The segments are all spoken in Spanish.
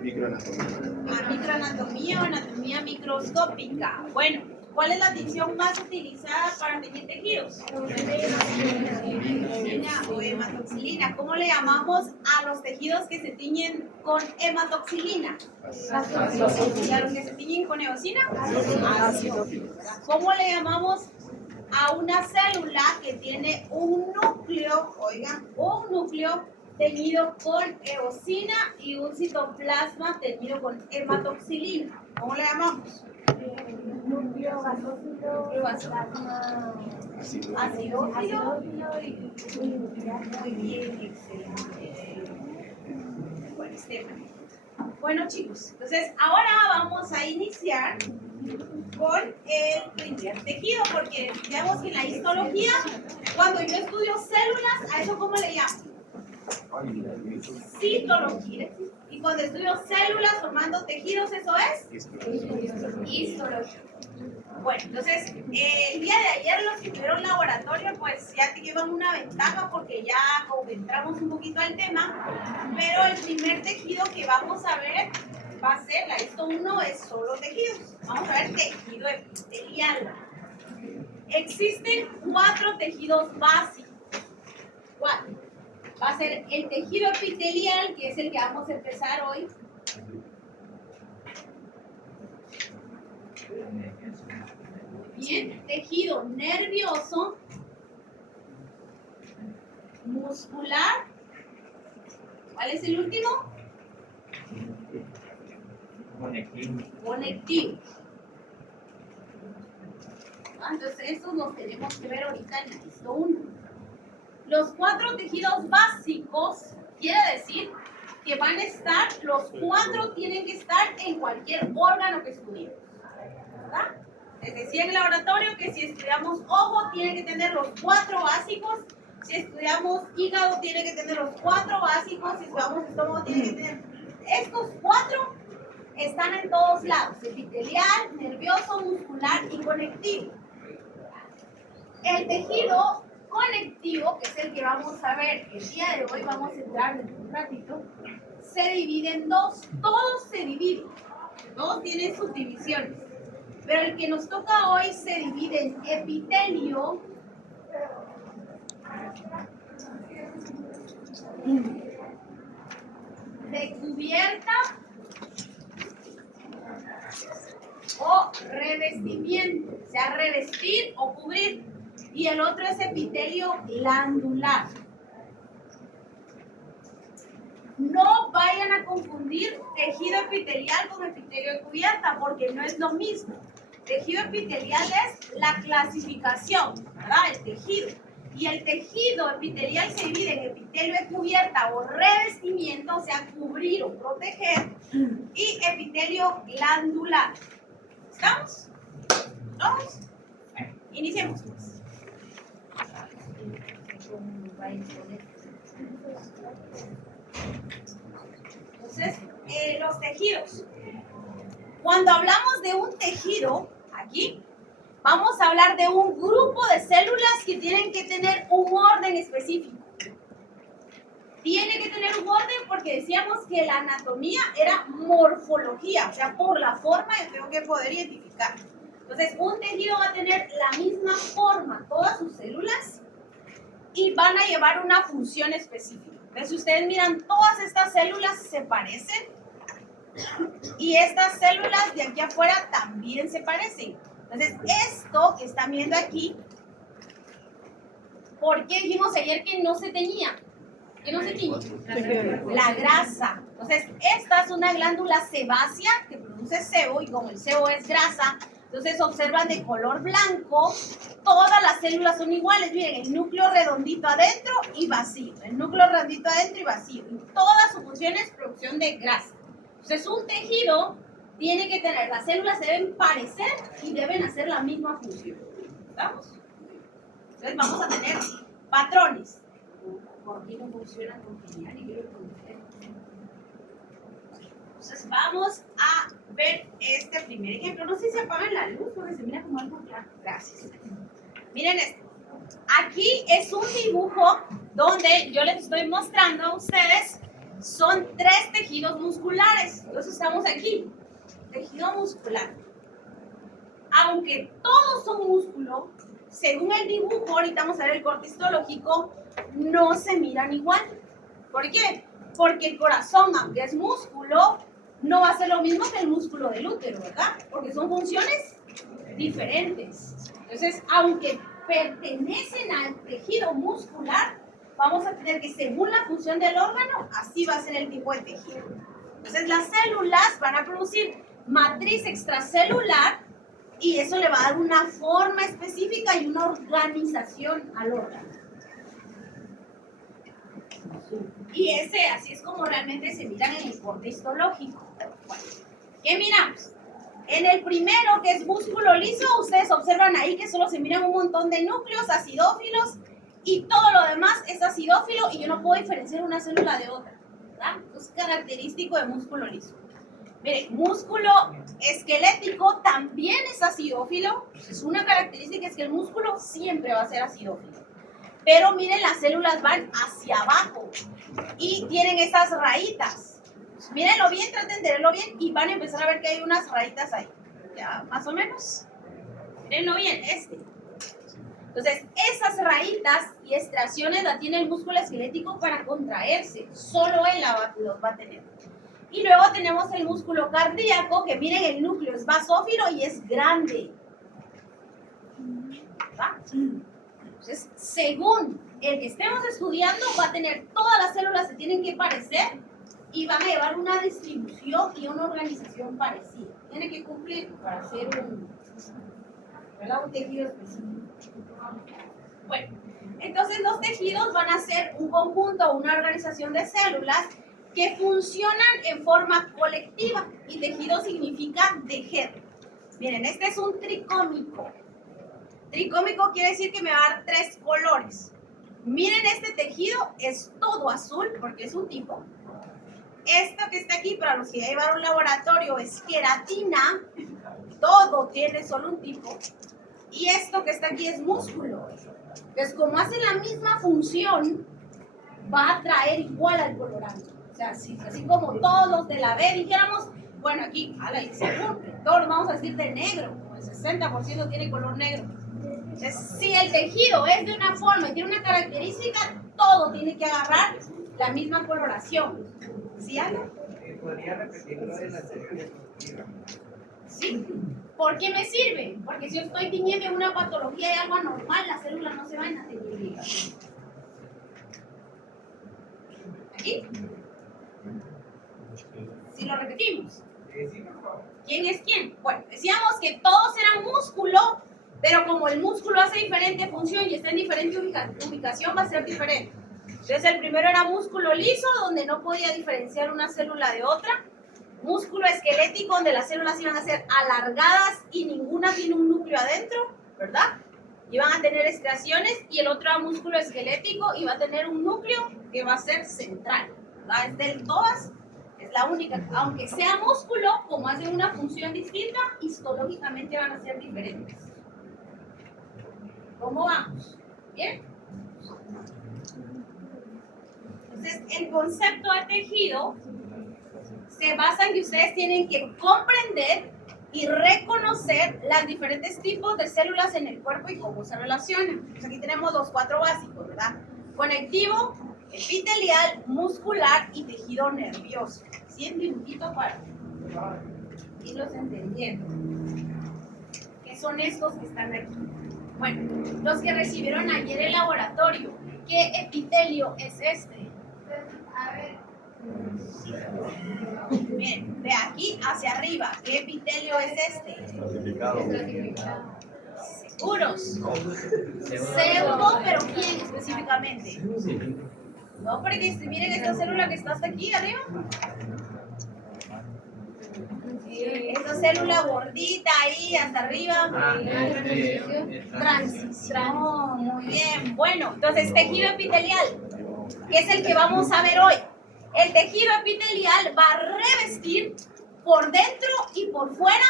Microanatomía. Microanatomía o anatomía microscópica. Bueno, ¿cuál es la tinción más utilizada para teñir tejidos? Hematoxilina o hematoxilina. ¿Cómo le llamamos a los tejidos que se tiñen con hematoxilina? ¿Y a los que se tiñen con eosina? Ácido. ¿Cómo le llamamos a una célula que tiene un núcleo, oigan, un núcleo teñido con eosina y un citoplasma teñido con hematoxilina? ¿Cómo le llamamos? Núcleo basófilo. Muy bien, excelente. Bueno, Stephanie. Bueno, chicos, entonces ahora vamos a iniciar con el primer tejido, porque veamos que en la histología, cuando yo estudio células, ¿a eso cómo le llamo? Citología. Y cuando estudio células formando tejidos, ¿eso es? Histología. Bueno, entonces, el día de ayer los que tuvieron laboratorio, pues ya te llevan una ventaja porque ya entramos un poquito al tema, pero el primer tejido que vamos a ver va a ser, la histo 1 es solo tejidos. Vamos a ver tejido epitelial. Existen 4 tejidos básicos. 4. Va a ser el tejido epitelial, que es el que vamos a empezar hoy. Bien, tejido nervioso, muscular. ¿Cuál es el último? Conectivo. Entonces, estos los tenemos que ver ahorita en la histo 1. Los 4 tejidos básicos quiere decir que van a estar, los 4 tienen que estar en cualquier órgano que estudiemos, ¿verdad? Les decía en el laboratorio que si estudiamos ojo, tiene que tener los 4 básicos. Si estudiamos hígado, tiene que tener los 4 básicos. Si estudiamos estómago, tiene que tener. Estos 4 están en todos lados: epitelial, nervioso, muscular y conectivo. El tejido conectivo, que es el que vamos a ver el día de hoy, vamos a entrar en un ratito, se divide en 2. Todos se dividen. Todos tienen subdivisiones. Pero el que nos toca hoy se divide en epitelio, de cubierta o revestimiento, o sea, revestir o cubrir. Y el otro es epitelio glandular. No vayan a confundir tejido epitelial con epitelio de cubierta, porque no es lo mismo. Tejido epitelial es la clasificación, ¿verdad? El tejido. Y el tejido epitelial se divide en epitelio de cubierta o revestimiento, o sea, cubrir o proteger, y epitelio glandular. ¿Estamos? ¿Vamos? Iniciemos, pues. Entonces, los tejidos. Cuando hablamos de un tejido, aquí, vamos a hablar de un grupo de células que tienen que tener un orden específico. Tiene que tener un orden porque decíamos que la anatomía era morfología, o sea, por la forma yo tengo que poder identificar. Entonces, un tejido va a tener la misma forma, todas sus células, y van a llevar una función específica. Entonces, si ustedes miran, todas estas células se parecen y estas células de aquí afuera también se parecen. Entonces, esto que están viendo aquí, ¿por qué dijimos ayer que no se teñía? ¿Qué no se tiñe? La grasa. Entonces, esta es una glándula sebácea que produce sebo, y como el sebo es grasa, entonces observan de color blanco. Todas las células son iguales. Miren, el núcleo redondito adentro y vacío. El núcleo redondito adentro y vacío. Y toda su función es producción de grasa. Entonces, un tejido tiene que tener, las células se deben parecer y deben hacer la misma función. ¿Estamos? Entonces, vamos a tener patrones. ¿Por qué no funciona con lineal y quiero conocer? Entonces vamos a ver este primer ejemplo. No sé si apagan la luz porque se mira como algo claro. Gracias. Miren esto. Aquí es un dibujo donde yo les estoy mostrando a ustedes son 3 tejidos musculares. Entonces estamos aquí, tejido muscular. Aunque todos son músculo, según el dibujo, ahorita vamos a ver el corte histológico, no se miran igual. ¿Por qué? Porque el corazón, aunque es músculo, no va a ser lo mismo que el músculo del útero, ¿verdad? Porque son funciones diferentes. Entonces, aunque pertenecen al tejido muscular, vamos a tener que, según la función del órgano, así va a ser el tipo de tejido. Entonces, las células van a producir matriz extracelular y eso le va a dar una forma específica y una organización al órgano. Y así es como realmente se miran en el corte histológico. Bueno, ¿qué miramos? En el primero, que es músculo liso, ustedes observan ahí que solo se miran un montón de núcleos acidófilos y todo lo demás es acidófilo y yo no puedo diferenciar una célula de otra, ¿verdad? Es característico de músculo liso. Miren, músculo esquelético también es acidófilo. Es una característica, es que el músculo siempre va a ser acidófilo. Pero miren, las células van hacia abajo y tienen esas rayitas. Mírenlo bien, traten de verlo bien y van a empezar a ver que hay unas rayitas ahí. Ya, más o menos. Mírenlo bien, Entonces, esas rayitas y estriaciones las tiene el músculo esquelético para contraerse. Solo él los va a tener. Y luego tenemos el músculo cardíaco, que miren, el núcleo es basófilo y es grande. ¿Va? Entonces, según el que estemos estudiando, va a tener todas las células se tienen que parecer y van a llevar una distribución y una organización parecida. Tiene que cumplir para hacer un tejido específico. Bueno, entonces los tejidos van a ser un conjunto, una organización de células que funcionan en forma colectiva y tejido significa tejer. Miren, este es un tricómico. Tricómico quiere decir que me va a dar 3 colores. Miren, este tejido es todo azul porque es un tipo. Esto que está aquí, para los que ya llevaron laboratorio, es queratina. Todo tiene solo un tipo. Y esto que está aquí es músculo. Entonces, como hace la misma función, va a atraer igual al colorante. O sea, así como todos los de la B dijéramos, bueno, aquí, todos vamos a decir de negro. El 60% tiene color negro. Entonces, si el tejido es de una forma y tiene una característica, todo tiene que agarrar la misma coloración. ¿Sí, Ana? ¿Podría repetirlo de la célula? Sí. ¿Por qué me sirve? Porque si yo estoy tiñendo una patología y algo anormal, las células no se van a teñir. ¿Aquí? Si lo repetimos. ¿Quién es quién? Bueno, decíamos que todos eran músculo, pero como el músculo hace diferente función y está en diferente ubicación, va a ser diferente. Entonces el primero era músculo liso, donde no podía diferenciar una célula de otra. Músculo esquelético, donde las células iban a ser alargadas y ninguna tiene un núcleo adentro, ¿verdad? Iban a tener estriaciones, y el otro era músculo esquelético y va a tener un núcleo que va a ser central, ¿verdad? Es de todas, es la única. Aunque sea músculo, como hace una función distinta, histológicamente van a ser diferentes. ¿Cómo vamos? ¿Bien? Entonces, el concepto de tejido se basa en que ustedes tienen que comprender y reconocer los diferentes tipos de células en el cuerpo y cómo se relacionan. Pues aquí tenemos los 4 básicos, ¿verdad? Conectivo, epitelial, muscular y tejido nervioso. ¿Sí? Un dibujito para irlos entendiendo. ¿Qué son estos que están aquí? Bueno, los que recibieron ayer el laboratorio, ¿qué epitelio es este? A ver. Bien, de aquí hacia arriba, ¿qué epitelio es este? ¿Seguros? Pseudo, pero ¿quién específicamente? No, porque miren esta célula que está hasta aquí arriba. Esta célula gordita ahí hasta arriba. Transición. Muy bien. Bueno, entonces tejido epitelial, que es el que vamos a ver hoy. El tejido epitelial va a revestir por dentro y por fuera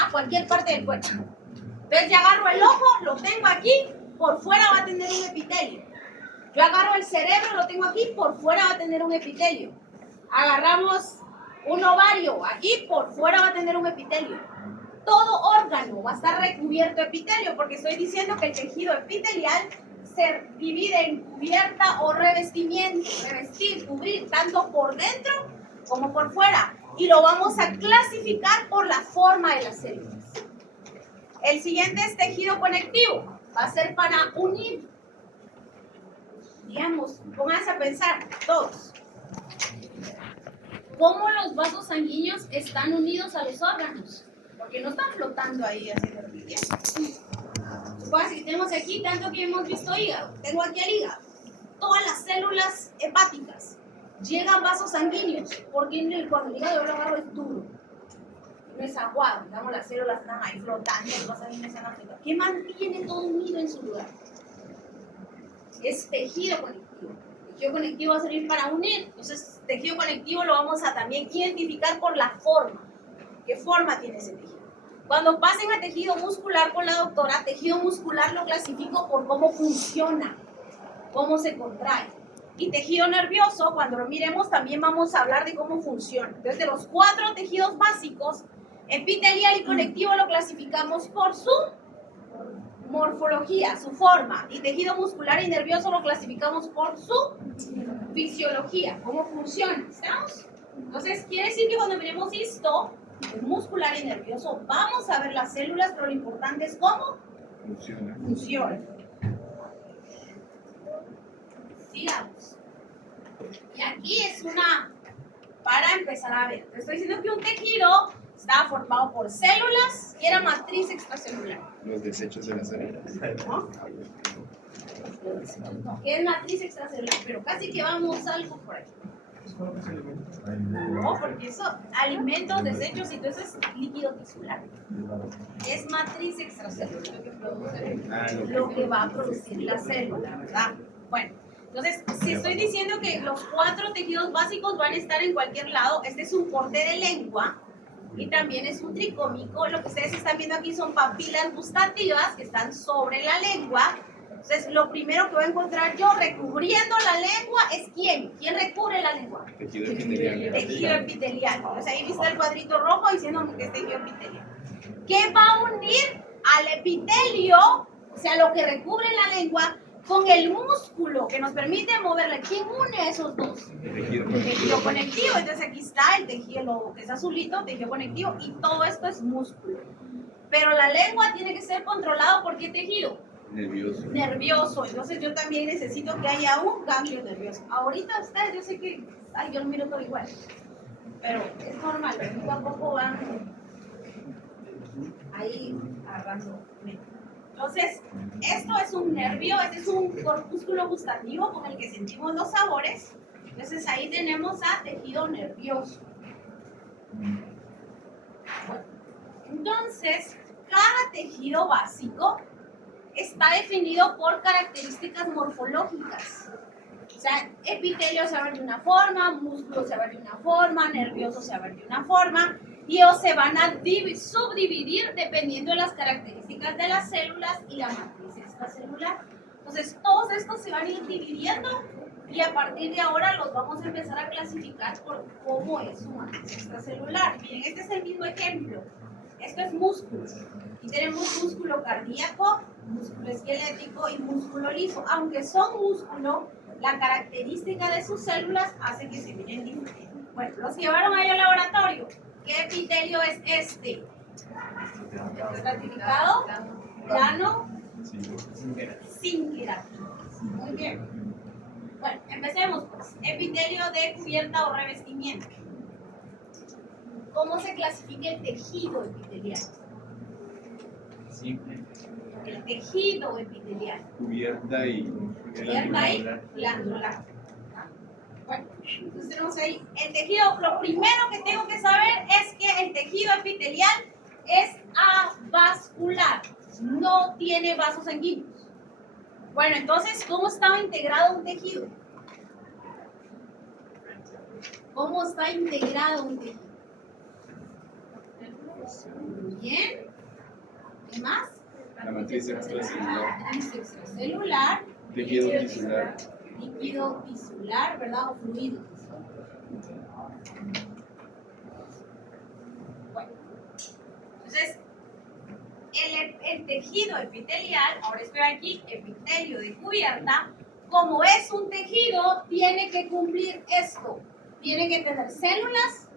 a cualquier parte del cuerpo. Entonces yo agarro el ojo, lo tengo aquí, por fuera va a tener un epitelio. Yo agarro el cerebro, lo tengo aquí, por fuera va a tener un epitelio. Agarramos un ovario, aquí por fuera va a tener un epitelio. Todo órgano va a estar recubierto de epitelio, porque estoy diciendo que el tejido epitelial se divide en cubierta o revestimiento, revestir, cubrir, tanto por dentro como por fuera. Y lo vamos a clasificar por la forma de las células. El siguiente es tejido conectivo, va a ser para unir. Digamos, pónganse a pensar, todos. ¿Cómo los vasos sanguíneos están unidos a los órganos? Porque no están flotando ahí haciendo pique. Supóngase que tenemos aquí, tanto que hemos visto hígado, tengo aquí el hígado. Todas las células hepáticas llegan vasos sanguíneos, porque cuando el hígado yo lo agarro es duro, no es aguado, digamos, las células están ahí flotando, los vasos sanguíneos están afectados. ¿Qué mantiene todo unido en su lugar? Es tejido conectivo. Tejido conectivo va a servir para unir. Entonces, tejido conectivo lo vamos a también identificar por la forma. ¿Qué forma tiene ese tejido? Cuando pasen a tejido muscular con la doctora, tejido muscular lo clasifico por cómo funciona, cómo se contrae. Y tejido nervioso, cuando lo miremos, también vamos a hablar de cómo funciona. Entonces, de los 4 tejidos básicos, epitelial y conectivo lo clasificamos por su morfología, su forma. Y tejido muscular y nervioso lo clasificamos por su fisiología, cómo funciona. ¿Estamos? Entonces, quiere decir que cuando miremos esto, muscular y nervioso, vamos a ver las células, pero lo importante es cómo funciona. Sigamos. Y aquí es para empezar a ver. Te estoy diciendo que un tejido estaba formado por células y era matriz extracelular. Los desechos de las células. ¿No? Que es matriz extracelular, pero casi que vamos algo por ahí. No, porque eso, alimentos, desechos y todo eso es líquido tisular. Es matriz extracelular lo que va a producir la célula, ¿verdad? Bueno, entonces, si estoy diciendo que los 4 tejidos básicos van a estar en cualquier lado, este es un corte de lengua y también es un tricómico. Lo que ustedes están viendo aquí son papilas gustativas que están sobre la lengua. Entonces, lo primero que voy a encontrar yo recubriendo la lengua es ¿quién? ¿Quién recubre la lengua? Tejido epitelial. Tejido epitelial. Entonces, ahí viste el cuadrito rojo diciendo que es tejido epitelial. ¿Qué va a unir al epitelio, o sea, lo que recubre la lengua, con el músculo que nos permite moverla? ¿Quién une a esos dos? Tejido conectivo. Entonces, aquí está el tejido, que es azulito, tejido conectivo, y todo esto es músculo. Pero la lengua tiene que ser controlado por ¿qué tejido? Nervioso. Entonces yo también necesito que haya un ganglio nervioso. Ahorita ustedes, yo sé que, yo lo miro todo igual, pero es normal, poco a poco van ahí agarrando. Entonces, esto es un nervio, este es un corpúsculo gustativo con el que sentimos los sabores. Entonces ahí tenemos a tejido nervioso. Bueno, entonces, cada tejido básico está definido por características morfológicas. O sea, epitelio se va a ver de una forma, músculo se va a ver de una forma, nervioso se va a ver de una forma, y ellos se van a subdividir dependiendo de las características de las células y la matriz extracelular. Entonces, todos estos se van a ir dividiendo y a partir de ahora los vamos a empezar a clasificar por cómo es su matriz extracelular. Miren, este es el mismo ejemplo. Esto es músculo. Y tenemos músculo cardíaco, músculo esquelético y músculo liso. Aunque son músculo, la característica de sus células hace que se miren diferentes. Bueno, los llevaron ahí al laboratorio. ¿Qué epitelio es este? Estratificado, plano, sin queratina. Muy bien. Bueno, empecemos pues. Epitelio de cubierta o revestimiento. ¿Cómo se clasifica el tejido epitelial? Simple. El tejido epitelial. Cubierta y glandular. Bueno, entonces tenemos ahí el tejido. Lo primero que tengo que saber es que el tejido epitelial es avascular, no tiene vasos sanguíneos. Bueno, entonces, ¿cómo estaba integrado un tejido? ¿Cómo está integrado un tejido? Bien. ¿Qué más? La matriz extracelular. Matriz extracelular. Tejido tisular. Líquido tisular, ¿verdad? O fluido tisular. Bueno, entonces, el tejido epitelial, ahora estoy aquí, epitelio de cubierta, como es un tejido, tiene que cumplir esto. Tiene que tener células,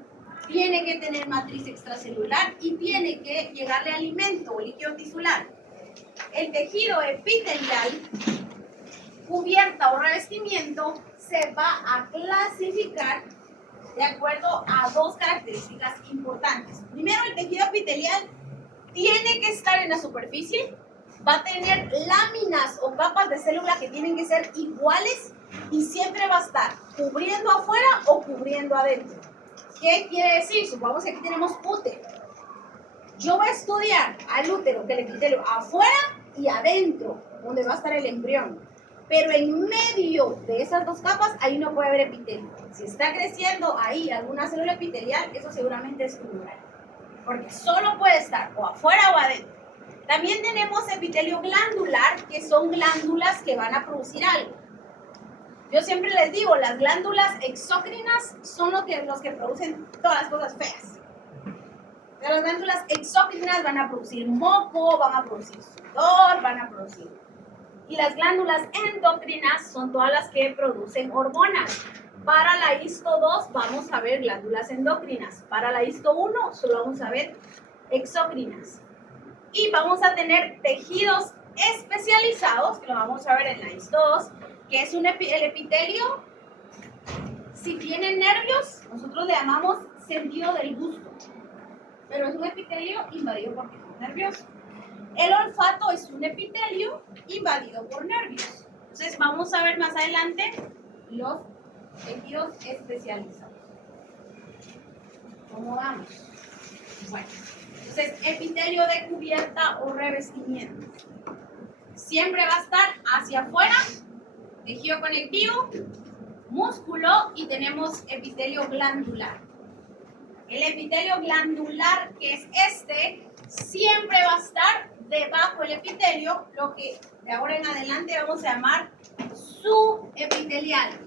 tiene que tener matriz extracelular y tiene que llegarle alimento o líquido tisular. El tejido epitelial, cubierta o revestimiento, se va a clasificar de acuerdo a dos características importantes. Primero, el tejido epitelial tiene que estar en la superficie, va a tener láminas o capas de célula que tienen que ser iguales y siempre va a estar cubriendo afuera o cubriendo adentro. ¿Qué quiere decir? Supongamos que aquí tenemos útero. Yo voy a estudiar al útero, del epitelio, afuera y adentro, donde va a estar el embrión. Pero en medio de esas dos capas, ahí no puede haber epitelio. Si está creciendo ahí alguna célula epitelial, eso seguramente es tumoral. Porque solo puede estar o afuera o adentro. También tenemos epitelio glandular, que son glándulas que van a producir algo. Yo siempre les digo, las glándulas exócrinas son los que producen todas las cosas feas. Pero las glándulas exócrinas van a producir moco, van a producir sudor, van a producir. Y las glándulas endocrinas son todas las que producen hormonas. Para la histo 2 vamos a ver glándulas endocrinas. Para la histo 1 solo vamos a ver exócrinas. Y vamos a tener tejidos especializados, que lo vamos a ver en la histo 2, que es el epitelio. Si tiene nervios, nosotros le llamamos sentido del gusto. Pero es un epitelio invadido por tejido nervioso. El olfato es un epitelio invadido por nervios. Entonces vamos a ver más adelante los tejidos especializados. ¿Cómo vamos? Bueno, entonces epitelio de cubierta o revestimiento. Siempre va a estar hacia afuera, tejido conectivo, músculo y tenemos epitelio glandular. El epitelio glandular, que es este, siempre va a estar debajo del epitelio, lo que de ahora en adelante vamos a llamar subepitelial.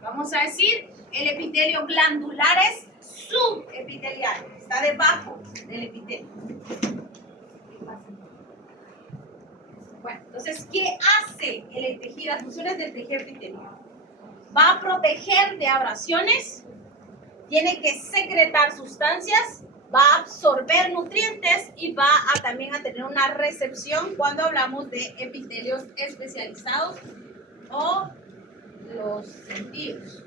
Vamos a decir, el epitelio glandular es subepitelial, está debajo del epitelio. Bueno, entonces, ¿qué hace el tejido? Las funciones del tejido epitelio. Va a proteger de abrasiones, tiene que secretar sustancias, va a absorber nutrientes y va a también a tener una recepción cuando hablamos de epitelios especializados o los sentidos.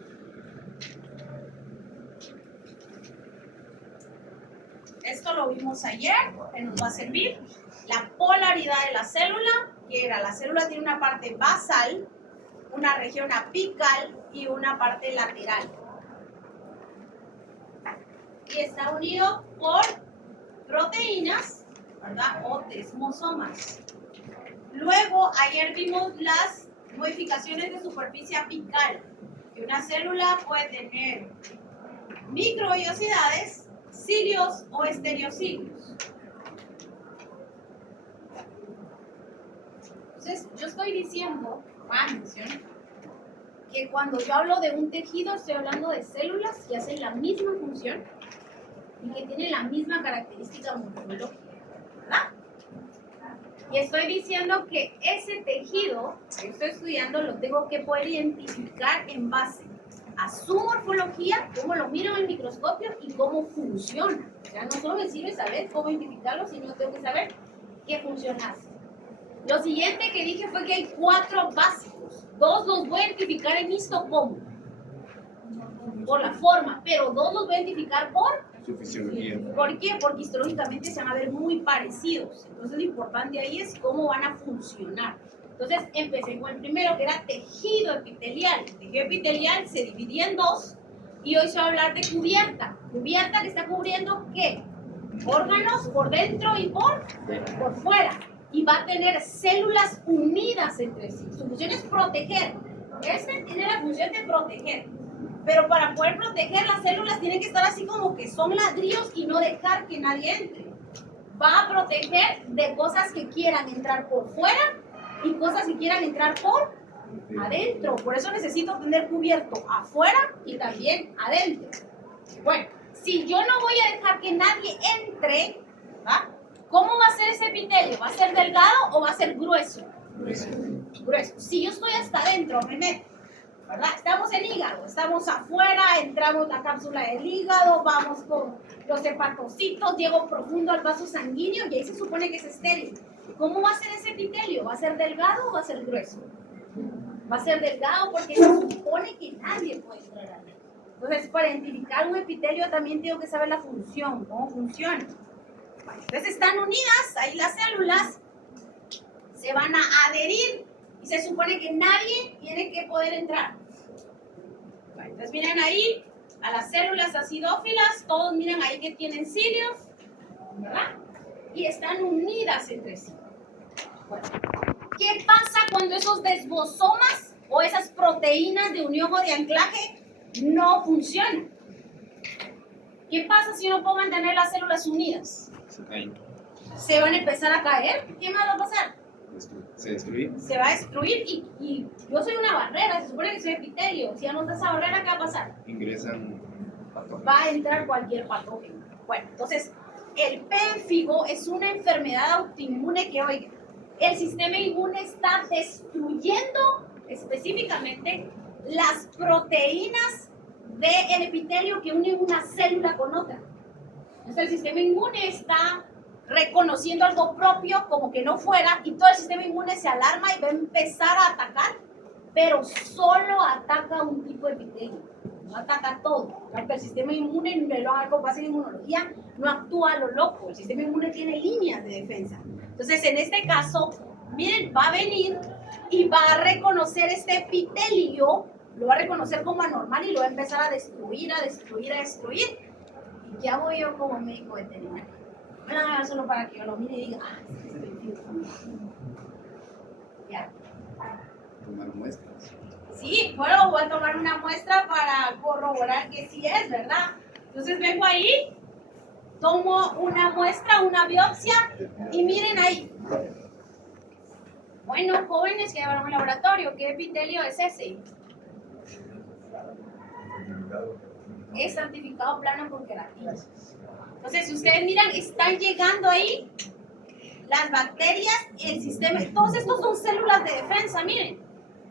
Esto lo vimos ayer, que nos va a servir. La polaridad de la célula, que era la célula tiene una parte basal, una región apical y una parte lateral. Y está unido por proteínas, ¿verdad? O desmosomas. Luego, ayer vimos las modificaciones de superficie apical. Que una célula puede tener microvellosidades, cilios o estereocilios. Entonces, yo estoy diciendo, que cuando yo hablo de un tejido, estoy hablando de células que hacen la misma función y que tienen la misma característica morfológica, ¿verdad? Y estoy diciendo que ese tejido que estoy estudiando lo tengo que poder identificar en base a su morfología, cómo lo miro en el microscopio y cómo funciona. O sea, no solo me sirve saber cómo identificarlo, sino tengo que saber qué función hace. Lo siguiente que dije fue que hay 4 básicos. 2 los voy a identificar en histocombo, por la forma, pero 2 los voy a identificar por Su fisiología. ¿Por qué? Porque histológicamente se van a ver muy parecidos. Entonces lo importante ahí es cómo van a funcionar. Entonces empecé con el primero, que era tejido epitelial. El tejido epitelial se dividía en 2 y hoy se va a hablar de cubierta. Cubierta que está cubriendo ¿qué? Órganos por dentro y por fuera. Y va a tener células unidas entre sí. Su función es proteger. Este tiene la función de proteger. Pero para poder proteger las células tienen que estar así como que son ladrillos y no dejar que nadie entre. Va a proteger de cosas que quieran entrar por fuera y cosas que quieran entrar por Adentro. Por eso necesito tener cubierto afuera y también adentro. Bueno, si yo no voy a dejar que nadie entre, ¿va? ¿Cómo va a ser ese epitelio? ¿Va a ser delgado o va a ser grueso? Grueso. Si yo estoy hasta adentro, me meto, ¿verdad? Estamos en hígado, estamos afuera, entramos la cápsula del hígado, vamos con los hepatocitos, llego profundo al vaso sanguíneo y ahí se supone que es estéril. ¿Cómo va a ser ese epitelio? ¿Va a ser delgado o va a ser grueso? Va a ser delgado porque se supone que nadie puede entrar ahí. Entonces, para identificar un epitelio también tengo que saber la función, cómo funciona. Entonces están unidas, ahí las células se van a adherir y se supone que nadie tiene que poder entrar. Entonces miren ahí a las células acidófilas, todos miren ahí que tienen cilios, ¿verdad? Y están unidas entre sí. Bueno, ¿qué pasa cuando esos desmosomas o esas proteínas de unión o de anclaje no funcionan? ¿Qué pasa si no puedo mantener las células unidas? Se caen. Se van a empezar a caer. ¿Qué más va a pasar? Se destruye. Se va a destruir y yo soy una barrera, se supone que soy epitelio. Si ya no está esa barrera, ¿qué va a pasar? Ingresan patógenos. Va a entrar cualquier patógeno. Bueno, entonces, el pénfigo es una enfermedad autoinmune que, oiga, el sistema inmune está destruyendo específicamente las proteínas del epitelio que unen una célula con otra. Entonces, el sistema inmune está reconociendo algo propio como que no fuera y todo el sistema inmune se alarma y va a empezar a atacar, pero solo ataca un tipo de epitelio, no ataca todo, porque el sistema inmune, como pasa en inmunología, no actúa a lo loco, el sistema inmune tiene líneas de defensa. Entonces, en este caso, miren, va a venir y va a reconocer este epitelio, lo va a reconocer como anormal y lo va a empezar a destruir, a destruir, a destruir. ¿Y qué hago yo como médico veterinario? No, solo para que yo lo mire y diga, ah, sí, estoy bien. Ya. Tomar muestras. Sí, bueno, voy a tomar una muestra para corroborar que sí es, ¿verdad? Entonces vengo ahí, tomo una muestra, una biopsia y miren ahí. Bueno, jóvenes que llevaron al laboratorio, ¿qué epitelio es ese? Es santificado plano con queratina. Entonces, si ustedes miran, están llegando ahí las bacterias, el sistema, todos estos son células de defensa, miren.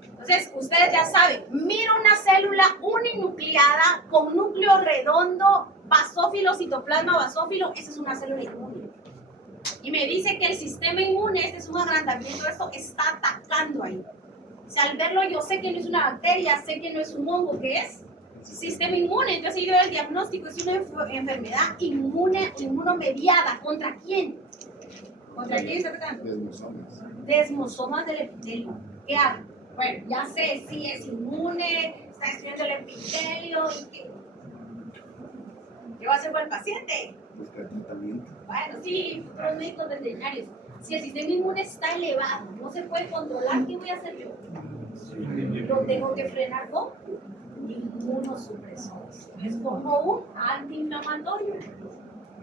Entonces, ustedes ya saben, miro una célula uninucleada con núcleo redondo, basófilo, citoplasma basófilo, esa es una célula inmune. Y me dice que el sistema inmune, este es un agrandamiento de esto, está atacando ahí. O sea, al verlo yo sé que no es una bacteria, sé que no es un hongo, ¿qué es? Sistema inmune. Entonces yo el diagnóstico es una enfermedad inmunomediada. ¿Contra quién? ¿Contra quién está atacando? Desmosomas. Desmosomas del epitelio. ¿Qué hago? Bueno, ya sé si es inmune, está destruyendo el epitelio y qué. ¿Qué va a hacer con el paciente? Buscar tratamiento. Bueno, sí, los médicos veterinarios. Si el sistema inmune está elevado, no se puede controlar, ¿qué voy a hacer yo? Lo tengo que frenar con inmunosupresores. Es como un antiinflamatorio.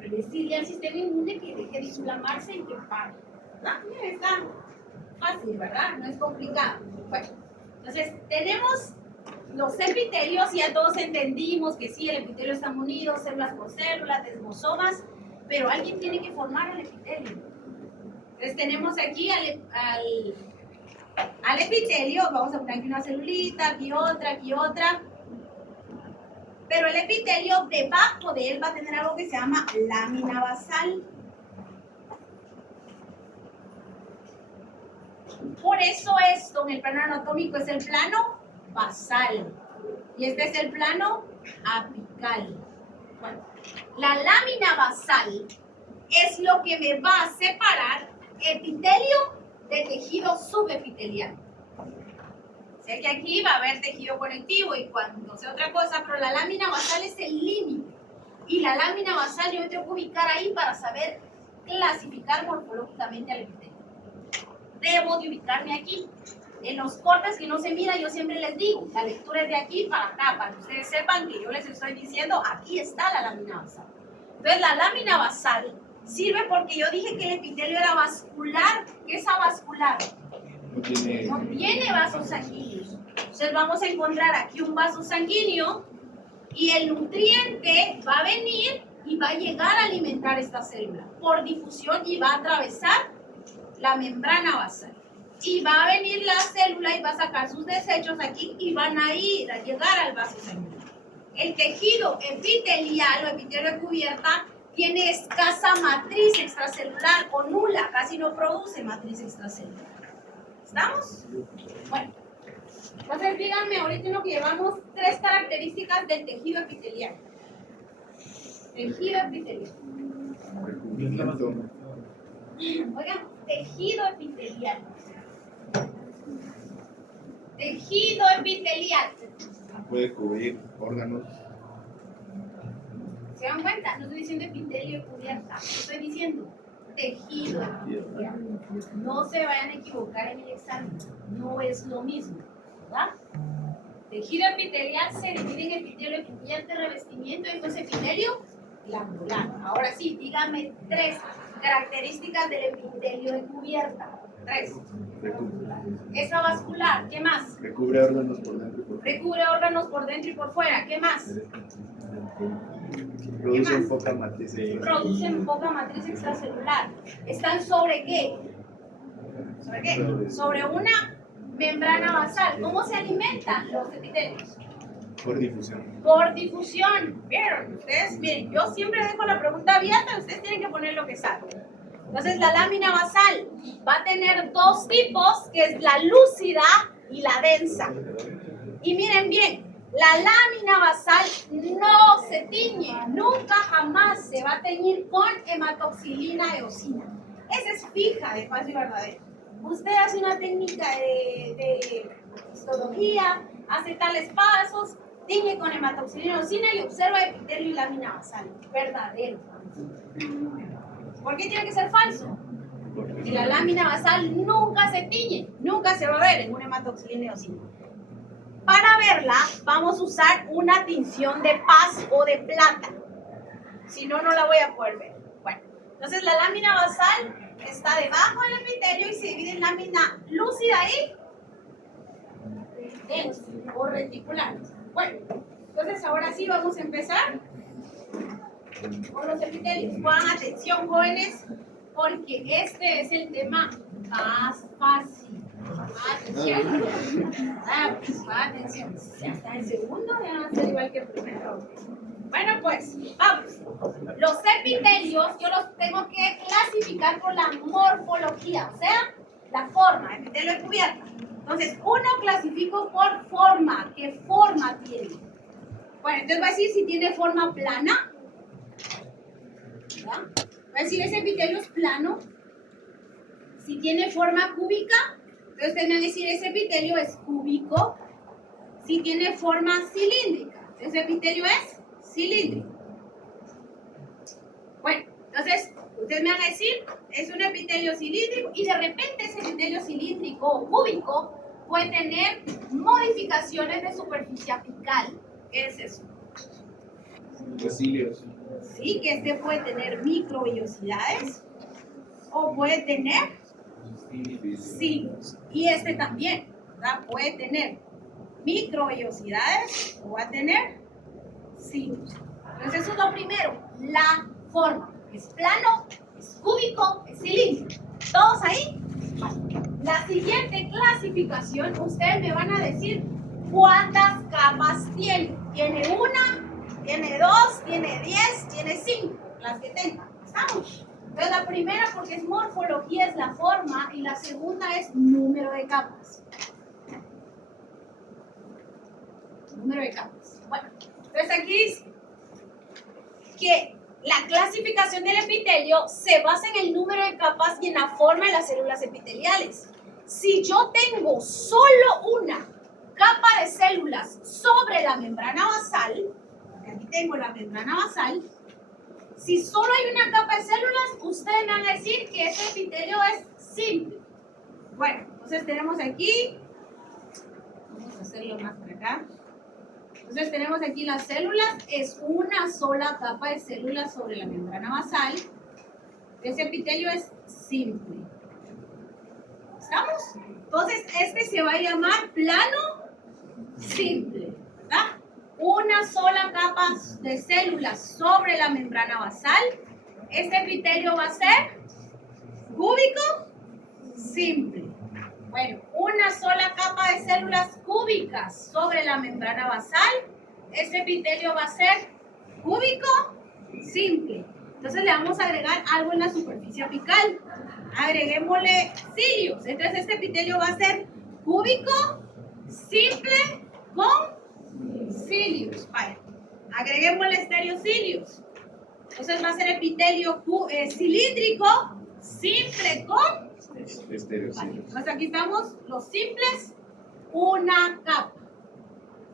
Decirle al sistema inmune que deje de inflamarse y que pare. Está fácil, ¿verdad? No es complicado. Bueno, entonces tenemos los epitelios y ya todos entendimos que sí, el epitelio está unido, células por células, desmosomas, pero alguien tiene que formar el epitelio. Entonces tenemos aquí al epitelio, vamos a poner aquí una celulita, aquí otra, pero el epitelio debajo de él va a tener algo que se llama lámina basal. Por eso esto en el plano anatómico es el plano basal y este es el plano apical. Bueno, la lámina basal es lo que me va a separar epitelio de tejido subepitelial. Sé que aquí va a haber tejido conectivo y cuando sea otra cosa, pero la lámina basal es el límite. Y la lámina basal yo me tengo que ubicar ahí para saber clasificar morfológicamente al epitelio. Debo de ubicarme aquí. En los cortes que no se mira, yo siempre les digo, la lectura es de aquí para acá, para que ustedes sepan que yo les estoy diciendo, aquí está la lámina basal. Entonces, la lámina basal sirve porque yo dije que el epitelio era vascular. ¿Qué es avascular? No tiene. No tiene vasos sanguíneos. Entonces vamos a encontrar aquí un vaso sanguíneo y el nutriente va a venir y va a llegar a alimentar esta célula por difusión y va a atravesar la membrana basal. Y va a venir la célula y va a sacar sus desechos aquí y van a ir a llegar al vaso sanguíneo. El tejido epitelial o epitelio de cubierta tiene escasa matriz extracelular o nula, casi no produce matriz extracelular. ¿Estamos? Bueno, entonces díganme ahorita lo que llevamos 3 características del tejido epitelial. Tejido epitelial. Recubrimiento. Oigan, tejido epitelial. Tejido epitelial. Puede cubrir órganos. ¿Se dan cuenta? No estoy diciendo epitelio de cubierta, estoy diciendo tejido epitelial. No se vayan a equivocar en el examen, no es lo mismo, ¿verdad? Tejido epitelial se divide en epitelio de cubierta, revestimiento y entonces epitelio glandular. Ahora sí, díganme 3 características del epitelio de cubierta. 3. Extravascular, ¿qué más? Recubre órganos por dentro y por fuera. Recubre órganos por dentro y por fuera, ¿qué más? Producen poca matriz. Producen poca matriz extracelular. ¿Están sobre qué? ¿Sobre qué? Sobre una membrana basal. ¿Cómo se alimentan los epitelios? Por difusión. Por difusión. ¿Vieron? Ustedes, miren, yo siempre dejo la pregunta abierta, ustedes tienen que poner lo que saben. Entonces, la lámina basal va a tener 2 tipos, que es la lúcida y la densa. Y miren bien, la lámina basal no se tiñe, nunca jamás se va a teñir con hematoxilina eosina. Esa es fija de falso y verdadero. Usted hace una técnica de histología, hace tales pasos, tiñe con hematoxilina eosina y observa epitelio y lámina basal. Verdadero. ¿Por qué tiene que ser falso? Y la lámina basal nunca se tiñe, nunca se va a ver en una hematoxilina eosina. Para verla, vamos a usar una tinción de paz o de plata. Si no, no la voy a poder ver. Bueno, entonces la lámina basal está debajo del epitelio y se divide en lámina lúcida y densa o reticular. Bueno, entonces ahora sí vamos a empezar con los epitelios. Pongan atención, jóvenes, porque este es el tema más fácil. Atención. Pues atención. Ya está el segundo, ya va a ser igual que el primero. Bueno, pues, vamos. Los epitelios yo los tengo que clasificar por la morfología, o sea, la forma, epitelio de cubierta. Entonces, uno clasifico por forma. ¿Qué forma tiene? Bueno, entonces va a decir si tiene forma plana. ¿Verdad? Va a decir ese epitelio es plano. Si tiene forma cúbica, entonces ustedes me van a decir ese epitelio es cúbico. Si tiene forma cilíndrica, ese epitelio es cilíndrico. Bueno, entonces ustedes me van a decir es un epitelio cilíndrico y de repente ese epitelio cilíndrico o cúbico puede tener modificaciones de superficie apical. ¿Qué es eso? Los cilios. Sí, que este puede tener microvellosidades o puede tener cilios. Y este también, ¿verdad? Puede tener microvellosidades o va a tener cilios. Entonces eso es lo primero, la forma. Es plano, es cúbico, es cilíndrico. ¿Todos ahí? Vale. La siguiente clasificación, ustedes me van a decir cuántas capas tiene. ¿Tiene una? ¿Tiene 2? ¿Tiene 10? ¿Tiene 5? Las que tenga. ¿Estamos? Entonces la primera, porque es morfología, es la forma, y la segunda es número de capas. Número de capas. Bueno, entonces aquí dice que la clasificación del epitelio se basa en el número de capas y en la forma de las células epiteliales. Si yo tengo solo una capa de células sobre la membrana basal, aquí tengo la membrana basal, si solo hay una capa de células, ustedes me van a decir que ese epitelio es simple. Bueno, entonces tenemos aquí, vamos a hacerlo más por acá. Entonces tenemos aquí las células, es una sola capa de células sobre la membrana basal. Ese epitelio es simple. ¿Estamos? Entonces este se va a llamar plano simple, ¿verdad? Una sola capa de células sobre la membrana basal. Este epitelio va a ser cúbico, simple. Bueno, una sola capa de células cúbicas sobre la membrana basal. Este epitelio va a ser cúbico, simple. Entonces le vamos a agregar algo en la superficie apical. Agreguémosle cilios. Entonces este epitelio va a ser cúbico, simple, con cilios. Vaya. Agreguémosle estereocilios. Entonces va a ser epitelio cilíndrico, simple, con Estéreo, vale. sí. Entonces aquí estamos los simples, una capa.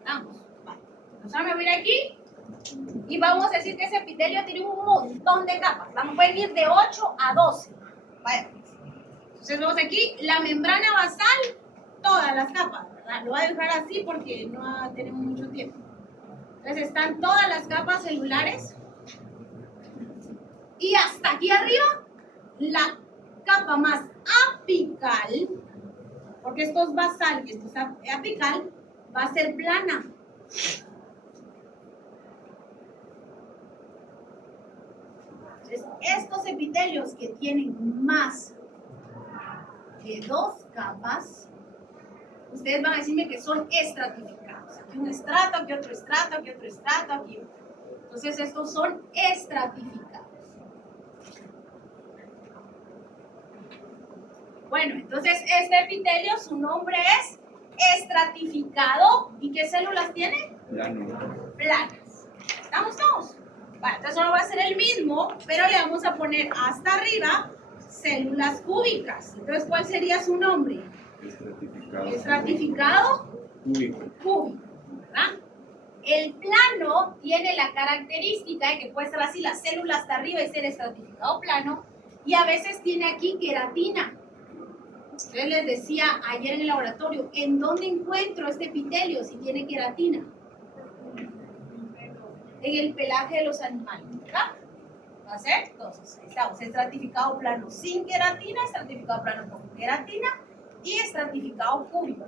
Vamos. Vale. Entonces ahora me voy a ir aquí y vamos a decir que ese epitelio tiene un montón de capas. Pueden ir de 8 a 12. Vaya. Entonces vemos aquí la membrana basal, todas las capas, ¿verdad? Lo voy a dejar así porque no tenemos mucho tiempo. Entonces están todas las capas celulares. Y hasta aquí arriba, la capa más apical, porque esto es basal y esto es apical, va a ser plana. Entonces, estos epitelios que tienen más de 2 capas, ustedes van a decirme que son estratificados. Aquí un estrato, aquí otro estrato, aquí otro estrato, aquí otro. Entonces, estos son estratificados. Bueno, entonces este epitelio, su nombre es estratificado. ¿Y qué células tiene? Plano. Planas. ¿Estamos todos? Vale, entonces solo va a ser el mismo, pero le vamos a poner hasta arriba células cúbicas. Entonces, ¿cuál sería su nombre? Estratificado. Estratificado Cúbico. cúbico, ¿verdad? El plano tiene la característica de que puede ser así, la célula hasta arriba y ser estratificado plano, y a veces tiene aquí queratina. Entonces les decía ayer en el laboratorio, ¿en dónde encuentro este epitelio si tiene queratina? En el pelaje de los animales, ¿verdad? ¿Va a ser? Entonces, ahí estamos, estratificado plano sin queratina, estratificado plano con queratina y estratificado cúbico.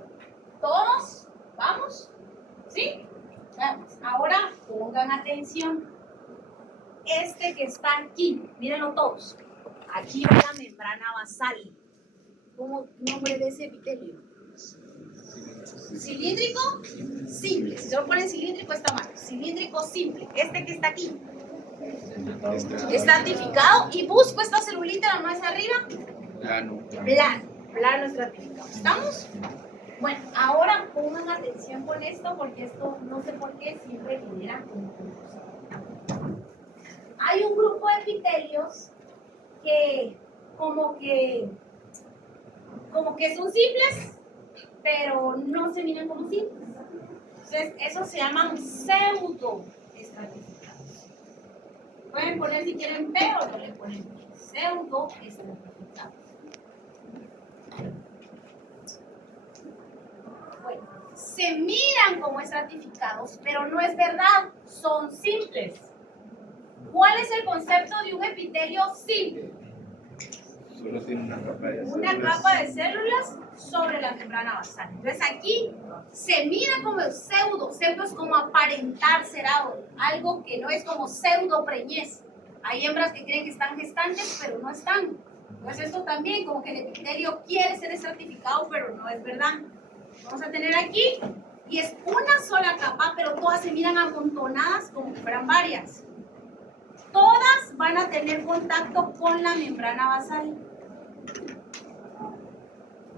¿Todos? ¿Vamos? ¿Sí? Vamos. Ahora pongan atención. Este que está aquí, mírenlo todos. Aquí va la membrana basal. ¿Cómo nombre de ese epitelio? Cilíndrico, simple. Si solo ponen cilíndrico está mal. Cilíndrico, simple. Este que está aquí. Estratificado. Y busco esta celulita la más arriba. Plano. Plano estratificado. ¿Estamos? Bueno, ahora pongan atención con esto porque esto no sé por qué siempre genera confusión. Hay un grupo de epitelios que como que son simples, pero no se miran como simples. Entonces, esos se llaman pseudo estratificados. Pueden poner si quieren P o no le ponen P. Pseudo estratificados. Bueno, se miran como estratificados, pero no es verdad, son simples. ¿Cuál es el concepto de un epitelio simple? Solo tiene una capa de células. Una capa de células sobre la membrana basal. Entonces aquí se mira como pseudo. Pseudo es como aparentar ser algo que no es como pseudo preñez. Hay hembras que creen que están gestantes, pero no están. Entonces esto también como que el epitelio quiere ser estratificado, pero no es verdad. Vamos a tener aquí, y es una sola capa, pero todas se miran amontonadas como que fueran varias. Todas van a tener contacto con la membrana basal.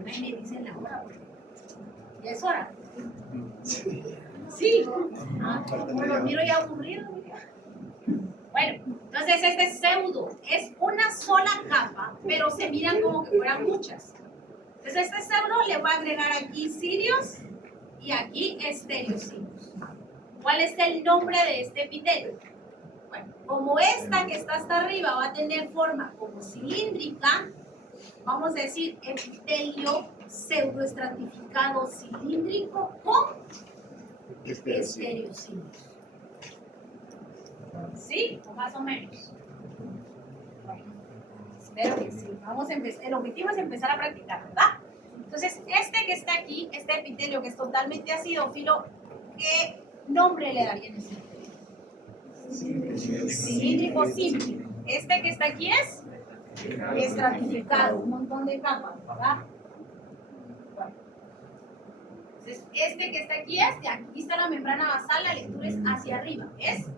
Ahí me dicen la hora. ¿Ya es hora? Sí. Bueno, miro ya aburrido. Bueno, entonces este es pseudo. Es una sola capa, pero se miran como que fueran muchas. Entonces este pseudo le voy a agregar aquí cilios y aquí estereocilios. ¿Cuál es el nombre de este epitelio? Bueno, como esta que está hasta arriba va a tener forma como cilíndrica, vamos a decir epitelio pseudoestratificado cilíndrico con estereocilios. ¿Sí? O más o menos. Bueno, espero que sí. Vamos a empezar. El objetivo es empezar a practicar, ¿verdad? Entonces, este que está aquí, este epitelio que es totalmente acidófilo, ¿qué nombre le darían a ese epitelio? Cilíndrico simple. Este que está aquí es estratificado, un montón de capas, ¿verdad? Bueno. Entonces, este que está aquí es, de aquí está la membrana basal, la lectura es hacia arriba, es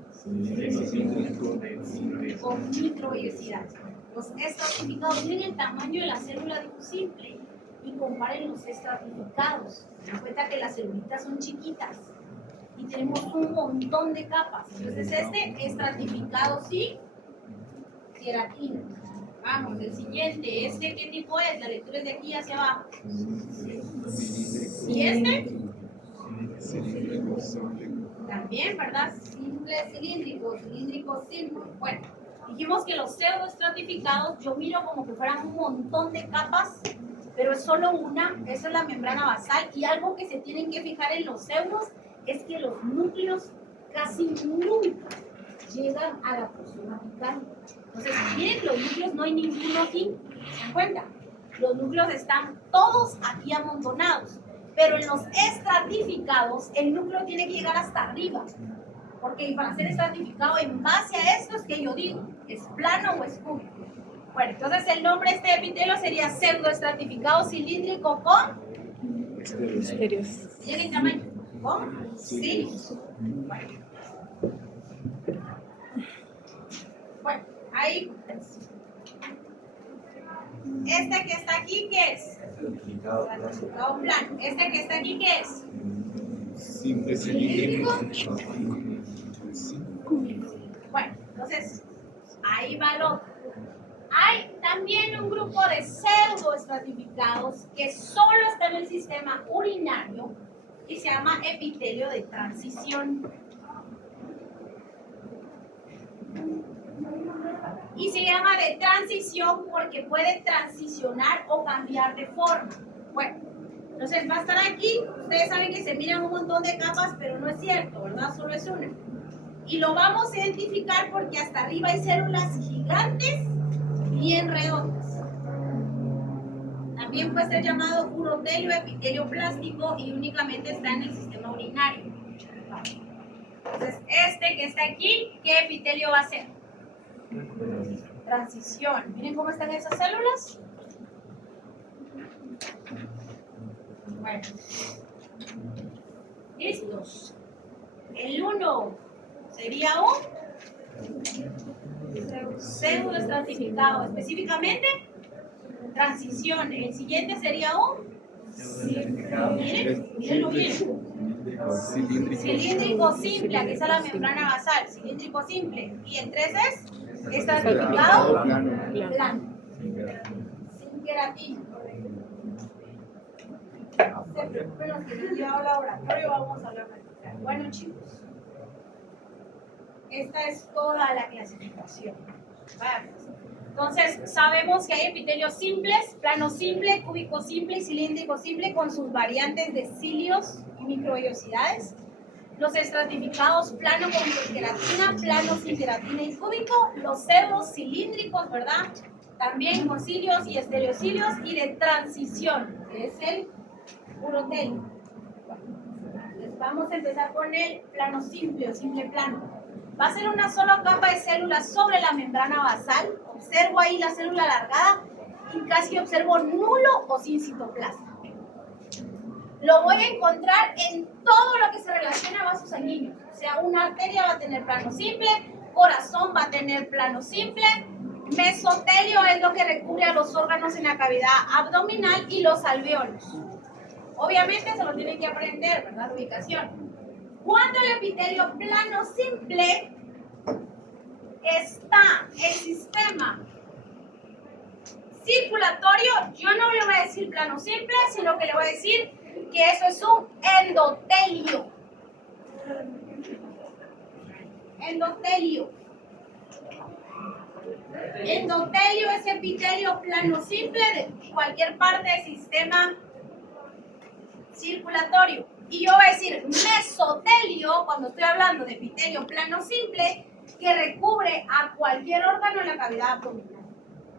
con microvellosidad. Los estratificados tienen el tamaño de la célula de un simple y comparen los estratificados. Se dan cuenta que las celulitas son chiquitas y tenemos un montón de capas. Entonces este estratificado sí, queratina. Vamos, el siguiente, ¿este qué tipo es? La lectura es de aquí hacia abajo. ¿Y este? También, ¿verdad? Simple cilíndrico, cilíndrico simple. Bueno, dijimos que los pseudoestratificados yo miro como que fueran un montón de capas, pero es solo una, esa es la membrana basal. Y algo que se tienen que fijar en los pseudos es que los núcleos casi nunca llegan a la porción apical. Entonces, miren, los núcleos no hay ninguno aquí, ¿se dan cuenta? Los núcleos están todos aquí amontonados, pero en los estratificados el núcleo tiene que llegar hasta arriba, porque para ser estratificado en base a esto es que yo digo, ¿es plano o es cúbico? Bueno, entonces el nombre de este epitelio sería pseudoestratificado cilíndrico con Misterios. ¿tiene tamaño? ¿Con? Sí. Bueno, ahí. Este que está aquí, ¿qué es? Estratificado plano. Este que está aquí, ¿qué es? Simple Cilíndrico. cilíndrico. Bueno, entonces, ahí va lo otro. Hay también un grupo de pseudoestratificados que solo está en el sistema urinario y se llama epitelio de transición. Y se llama de transición porque puede transicionar o cambiar de forma. Bueno, entonces va a estar aquí. Ustedes saben que se miran un montón de capas, pero no es cierto, ¿verdad? Solo es una. Y lo vamos a identificar porque hasta arriba hay células gigantes bien redondas. También puede ser llamado urotelio, epitelio plástico y únicamente está en el sistema urinario. Entonces, este que está aquí, ¿qué epitelio va a ser? Transición. Miren cómo están esas células. Bueno. Listos. El 1 sería un pseudoestratificado. Específicamente, transición. El siguiente sería un mírenlo bien. Cilíndrico simple, aquí está la membrana basal, cilíndrico simple. Y el 3 es estratificado plano. Sin queratina. Se preocupen los que no han llevado laboratorio, vamos a hablar de. Bueno, chicos, esta es toda la clasificación. Vamos. Entonces, sabemos que hay epitelios simples, plano simple, cúbico simple y cilíndrico simple con sus variantes de cilios y microvellosidades. Los estratificados plano con queratina, plano sin queratina y cúbico. Los pseudos cilíndricos, ¿verdad? También con cilios y estereocilios y de transición, que es el urotelio. Entonces, vamos a empezar con el plano simple o simple plano. Va a ser una sola capa de células sobre la membrana basal. Observo ahí la célula alargada y casi observo nulo o sin citoplasma. Lo voy a encontrar en todo lo que se relaciona a vasos sanguíneos. O sea, una arteria va a tener plano simple, corazón va a tener plano simple, mesotelio es lo que recubre a los órganos en la cavidad abdominal y los alvéolos. Obviamente se lo tienen que aprender, ¿verdad? La ubicación. Cuando el epitelio plano simple está en sistema circulatorio, yo no le voy a decir plano simple, sino que le voy a decir que eso es un endotelio. Endotelio. Endotelio es epitelio plano simple de cualquier parte del sistema circulatorio. Y yo voy a decir mesotelio cuando estoy hablando de epitelio plano simple que recubre a cualquier órgano en la cavidad abdominal.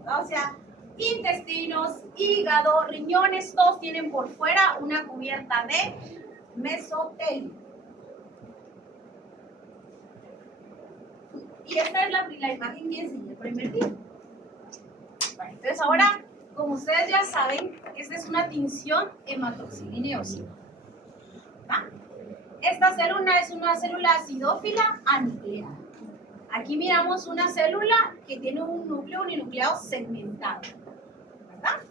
¿No? O sea, intestinos, hígado, riñones, todos tienen por fuera una cubierta de mesotelio. Y esta es la imagen que enseñé el primer día. Bueno, entonces ahora, como ustedes ya saben, esta es una tinción hematoxilineosa. Esta célula es una célula acidófila anucleada. Aquí miramos una célula que tiene un núcleo uninucleado segmentado, ¿verdad?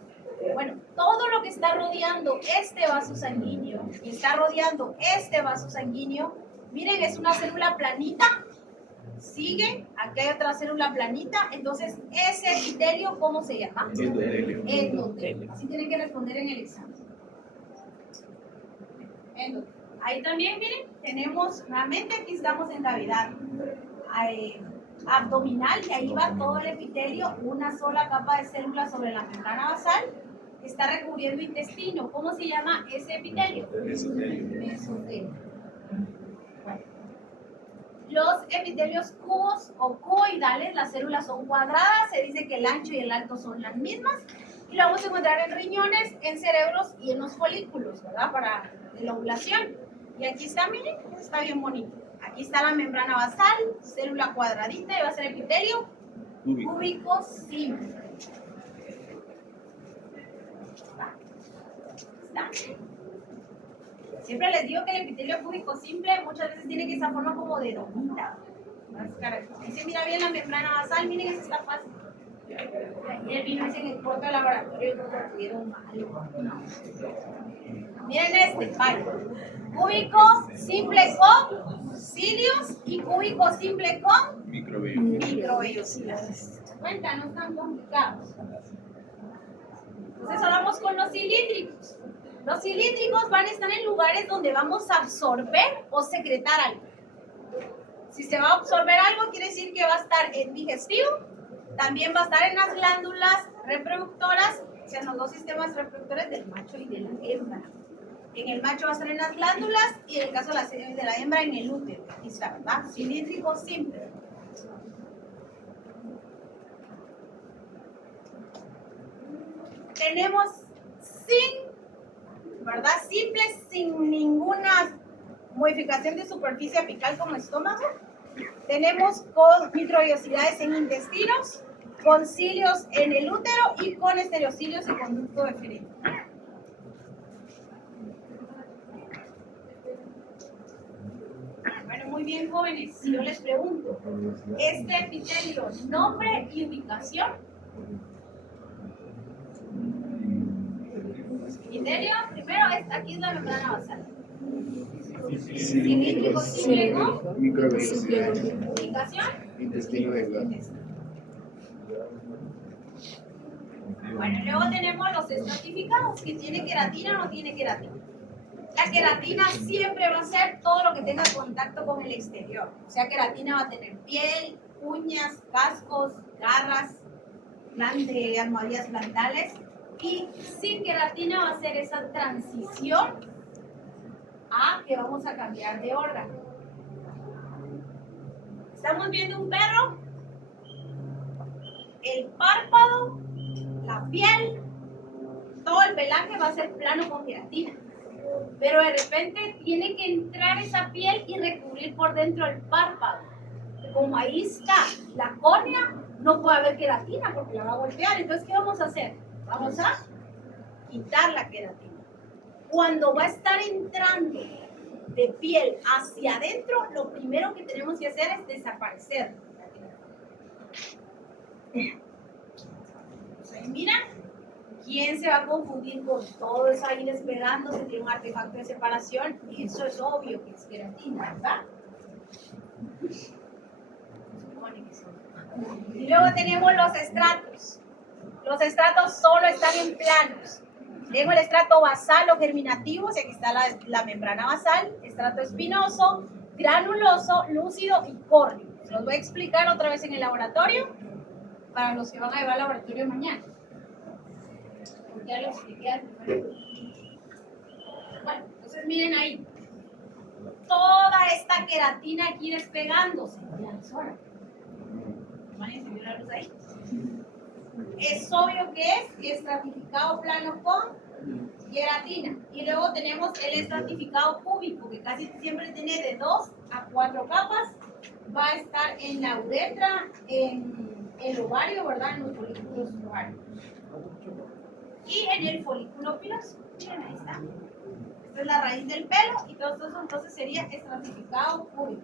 Bueno, todo lo que está rodeando este vaso sanguíneo y está rodeando este vaso sanguíneo, miren, es una célula planita. Sigue, aquí hay otra célula planita, entonces ese epitelio, ¿cómo se llama? Endotelio. Endotelio. Así tienen que responder en el examen. Endotelio. Ahí también, miren, tenemos, nuevamente aquí estamos en cavidad abdominal y ahí va todo el epitelio, una sola capa de células sobre la membrana basal, está recubriendo intestino. ¿Cómo se llama ese epitelio? Mesotelio. Mesotelio. Bueno. Los epitelios cubos o cuboidales, las células son cuadradas, se dice que el ancho y el alto son las mismas, y lo vamos a encontrar en riñones, en cerebros y en los folículos, ¿verdad? Para la ovulación. Y aquí está, miren, está bien bonito. Aquí está la membrana basal, célula cuadradita, y va a ser epitelio cúbico simple. ¿Está? Siempre les digo que el epitelio cúbico simple muchas veces tiene que esa forma como de domita. Ahí se mira bien la membrana basal, miren, eso está fácil. Ayer vino ese en el cuarto de laboratorio y lo tuvieron malo. Miren este, vale. Cúbico simple con cilios y cúbico simple con microvellosidades. Cuenta, no están complicados. Entonces ahora vamos con los cilíndricos. Los cilíndricos van a estar en lugares donde vamos a absorber o secretar algo. Si se va a absorber algo, quiere decir que va a estar en digestivo, también va a estar en las glándulas reproductoras, o sea, en los dos sistemas reproductores del macho y de la hembra. En el macho va a estar en las glándulas y en el caso de la hembra en el útero. Aquí está, ¿verdad? Cilíndrico simple. Tenemos ¿verdad? Simple, sin ninguna modificación de superficie apical como estómago. Tenemos con microvellosidades en intestinos, con cilios en el útero y con estereocilios y conducto deferente. Bueno, muy bien, jóvenes. Si yo les pregunto, este epitelio, nombre y ubicación. Epitelio, primero, aquí es la membrana basal. Cilíndrico simple con Microvellosidades. ubicación. Intestino delgado. Bueno, luego tenemos los estratificados, que tiene queratina o no tiene queratina. La queratina siempre va a ser todo lo que tenga contacto con el exterior. O sea, queratina va a tener piel, uñas, cascos, garras, almohadillas plantales. Y sin queratina va a ser esa transición a que vamos a cambiar de órgano. Estamos viendo un perro, el párpado, la piel, todo el pelaje va a ser plano con queratina. Pero de repente tiene que entrar esa piel y recubrir por dentro el párpado. Como ahí está la córnea, no puede haber queratina porque la va a golpear. Entonces, ¿qué vamos a hacer? Vamos a quitar la queratina. Cuando va a estar entrando de piel hacia adentro, lo primero que tenemos que hacer es desaparecer la queratina. Entonces, mira, ¿quién se va a confundir con todo eso ahí despegándose? Tiene un artefacto de separación y eso es obvio que es queratina, ¿verdad? Y luego tenemos los estratos. Los estratos solo están en planos. Tengo el estrato basal o germinativo, o sea, aquí está la membrana basal, estrato espinoso, granuloso, lúcido y córneo. Se los voy a explicar otra vez en el laboratorio para los que van a llevar al laboratorio mañana. Ya lo expliqué al primero. Bueno, entonces miren ahí. Toda esta queratina aquí despegándose. Ya es hora. ¿Van a encender la luz ahí? es obvio que es estratificado plano con queratina. Y luego tenemos el estratificado cúbico, que casi siempre tiene de 2 a 4 capas. Va a estar en la uretra, en el ovario, ¿verdad? En los folículos ovarios. Y en el folículo piloso. Miren, ahí está. Esta es la raíz del pelo y todo eso entonces sería estratificado cúbico.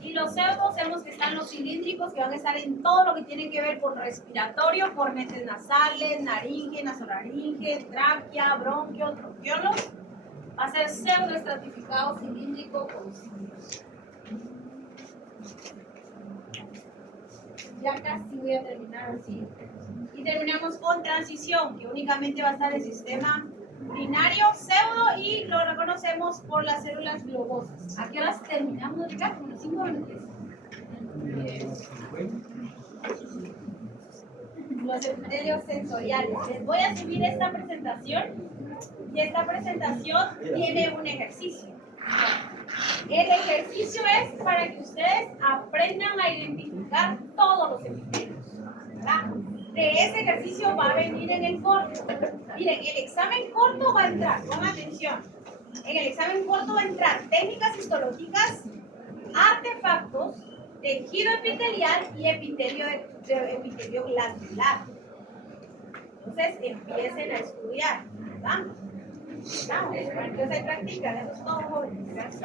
Y los pseudos, sabemos que están los cilíndricos, que van a estar en todo lo que tiene que ver con respiratorio, cornetes nasales, naringe, nasolaringe, tráquea, bronquio, bronquiolos. Va a ser pseudoestratificado cilíndrico con cilindros. Ya casi voy a terminar así. Y terminamos con transición, que únicamente va a estar el sistema urinario pseudo y lo reconocemos por las células globosas. ¿A qué horas terminamos, Ricardo? Como 5 minutos. Los epitelios sensoriales. Les voy a subir esta presentación y esta presentación tiene un ejercicio. El ejercicio es para que ustedes aprendan a identificar todos los epitelios, ¿verdad? De ese ejercicio va a venir en el corto. Miren, el examen corto va a entrar, con atención. En el examen corto va a entrar técnicas histológicas, artefactos, tejido epitelial y epitelio glandular. Entonces empiecen a estudiar, ¿verdad? Vamos, entonces hay práctica, eso es todo, jóvenes. Gracias.